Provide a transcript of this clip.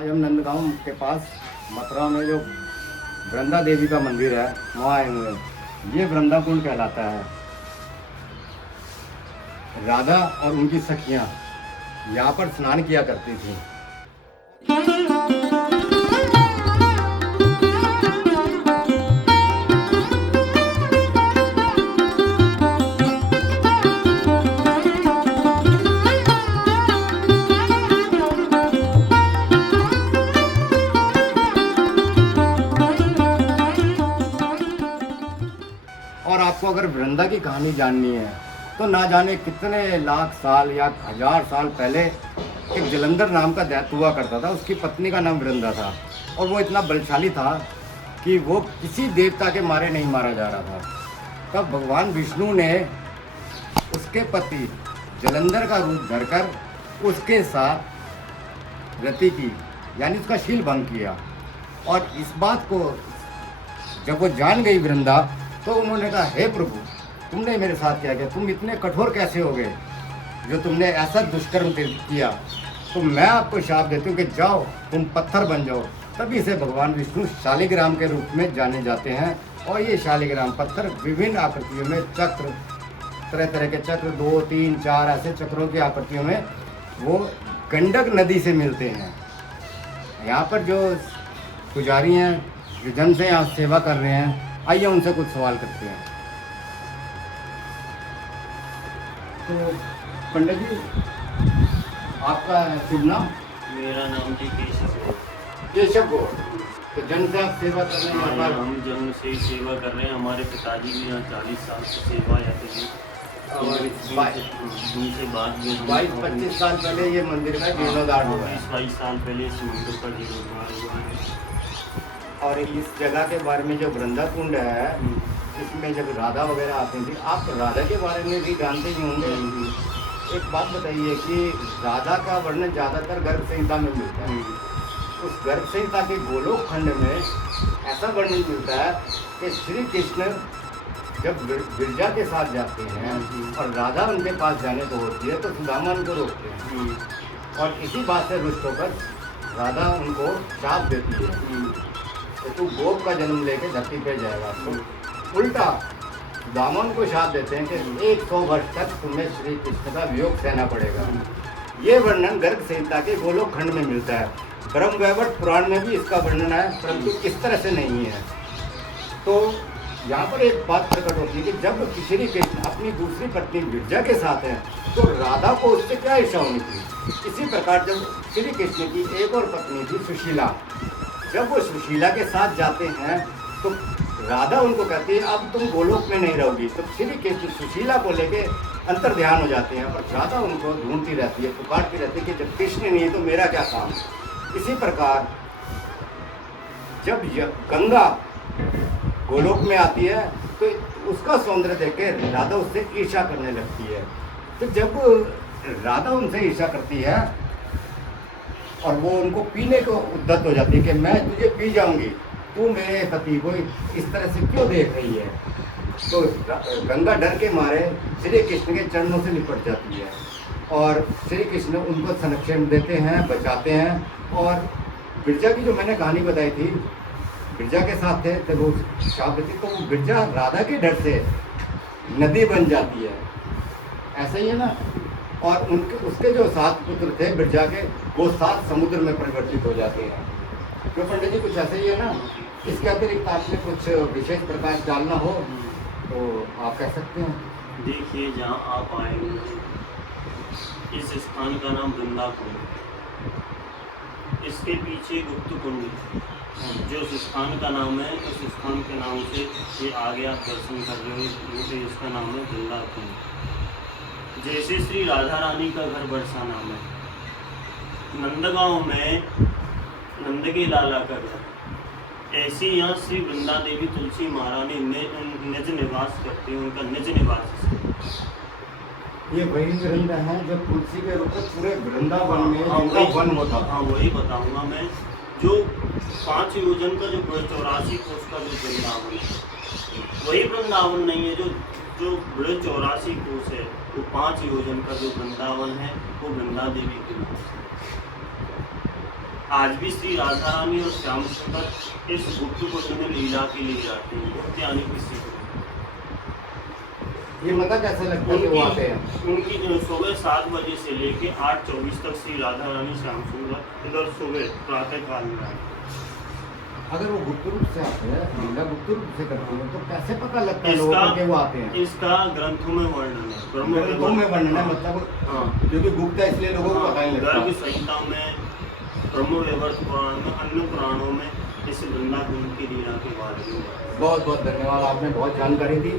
आज हम नंदगांव के पास मथुरा में जो वृंदा देवी का मंदिर है वहाँ आए हुए हैं। ये वृंदा कुंड कहलाता है। राधा और उनकी सखियाँ यहाँ पर स्नान किया करती थी। और आपको अगर वृंदा की कहानी जाननी है तो ना जाने कितने लाख साल या हजार साल पहले एक जलंधर नाम का दैत्य हुआ करता था। उसकी पत्नी का नाम वृंदा था और वो इतना बलशाली था कि वो किसी देवता के मारे नहीं मारा जा रहा था। तब भगवान विष्णु ने उसके पति जलंधर का रूप धरकर उसके साथ रति की, यानी उसका शील भंग किया। और इस बात को जब वो जान गई वृंदा तो उन्होंने कहा, हे प्रभु, तुमने मेरे साथ क्या किया? तुम इतने कठोर कैसे हो गए जो तुमने ऐसा दुष्कर्म किया? तो मैं आपको शाप देती हूँ कि जाओ तुम पत्थर बन जाओ। तभी से भगवान विष्णु शालिग्राम के रूप में जाने जाते हैं। और ये शालिग्राम पत्थर विभिन्न आकृतियों में, चक्र, तरह तरह के चक्र, 2, 3, 4 ऐसे चक्रों की आकृतियों में वो गंडक नदी से मिलते हैं। यहाँ पर जो पुजारी हैं, जो जन से यहाँ सेवा कर रहे हैं, आइए उनसे कुछ सवाल करते हैं। तो पंडित जी, आपका शुभ नाम? मेरा नाम जी केशव है। केशव को तो जन से आप सेवा कर रहे हैं? हाँ, हम जन्म से ही सेवा कर रहे हैं। हमारे पिताजी भी यहाँ 40 साल से सेवा या उनसे बाद में 22-25 साल पहले ये मंदिर का जीर्णोद्धार हुआ है। 22 साल पहले इस मंदिर का जीर्णोद्धार हुआ है। और इस जगह के बारे में जो वृंदा कुंड है, इसमें जब राधा वगैरह आती थी, आप राधा के बारे में भी जानते ही होंगे। एक बात बताइए कि राधा का वर्णन ज़्यादातर गर्भ संहिता में मिलता है। उस गर्भ संहिता के गोलोक खंड में ऐसा वर्णन मिलता है कि श्री कृष्ण जब गिरजा के साथ जाते हैं और राधा उनके पास जाने को होती है तो सुदामा उनको रोकते हैं। और इसी बात से रुष्ट होकर राधा उनको शाप देती है कि तू गोप का जन्म लेके धरती पे जाएगा। तो उल्टा दामन को शाप देते हैं कि 100 वर्ष तक तुम्हें श्री कृष्ण का वियोग सहना पड़ेगा। ये वर्णन गर्ग संहिता के गोलोक खंड में मिलता है। ब्रह्मवैवर्त पुराण में भी इसका वर्णन है, परंतु इस तरह से नहीं है। तो यहाँ पर एक बात प्रकट होती है कि जब श्री कृष्ण अपनी दूसरी पत्नी गिरजा के साथ हैं तो राधा को उससे क्या इच्छा होनी थी। इसी प्रकार जब श्री कृष्ण की एक और पत्नी थी सुशीला, जब वो सुशीला के साथ जाते हैं तो राधा उनको कहती है अब तुम गोलोक में नहीं रहोगी। तो श्री कृष्ण सुशीला को लेके अंतर ध्यान हो जाते हैं और राधा उनको ढूंढती रहती है, पुकारती रहती है कि जब कृष्ण नहीं है तो मेरा क्या काम। इसी प्रकार जब गंगा गोलोक में आती है तो उसका सौंदर्य देख के राधा उससे ईर्ष्या करने लगती है। तो जब राधा उनसे ईर्ष्या करती है और वो उनको पीने को उद्यत हो जाती है कि मैं तुझे पी जाऊंगी, तू मेरे पति को इस तरह से क्यों देख रही है। तो गंगा डर के मारे श्री कृष्ण के चरणों से लिपट जाती है और श्री कृष्ण उनको संरक्षण देते हैं, बचाते हैं। और गिरजा की जो मैंने कहानी बताई थी, गिरजा के साथ थे तो वो शाप देती, तो वो गिरजा राधा के डर से नदी बन जाती है। ऐसा ही है ना। और उनके उसके जो 7 पुत्र थे बिरजा के, वो 7 समुद्र में परिवर्तित हो जाते हैं। तो पंडित जी कुछ ऐसा ही है ना। इसके अतिरिक्त आपने कुछ विशेष प्रकाश डालना हो तो आप कह सकते हैं। देखिए, जहाँ आप आएंगे इस स्थान का नाम वृंदा कुंड, इसके पीछे गुप्त कुंड, जो उस स्थान का नाम है, उस स्थान के नाम से ये आगे आप दर्शन कर रहे हो, तो इसका नाम है वृंदा कुंड। जैसे श्री राधा रानी का घर बरसाना में, नंदगांव में नंद के लाला का घर, ऐसे यहाँ श्री वृंदा देवी तुलसी महारानी निज निवास करती है। उनका निज निवास ये वही वृंदा है जो तुलसी के रूप में पूरे वृंदावन में वन होता। हाँ, वही बताऊंगा मैं। जो 5 योजन का जो 84 कोस का जो वृंदावन है, वही वृंदावन नहीं है। जो 84 कोस है, वो 5 योजन का जो वृंदावन है, वो वृंदा देवी के नाम। आज भी श्री राधा रानी और श्याम सुंदर इस गुप्त कुंड में लीला के लिए जाते हैं। गुप्त यानी किसी को ये मतलब कैसे लगता है कि वो आते हैं? उनकी जो सुबह 7 बजे से लेके 8:24 तक श्री राधा रानी श्याम सुंदर इधर सुबह प्रातः काल में आए। अगर वो गुप्त रूप से आते हैं, लीला गुप्त रूप से करते हैं, तो कैसे पता लगता है लोगों को कि वो आते हैं? इसका ग्रंथों में वर्णन है, ग्रंथों में वर्णन है, मतलब हाँ, क्योंकि गुप्त है इसलिए लोगों को पता नहीं गर्ग लगता। संहिता में, ब्रह्म वैवर्त पुराण में, अन्य पुराणों में इस वृंदावन की लीला के बारे में। बहुत बहुत धन्यवाद, आपने बहुत जानकारी दी।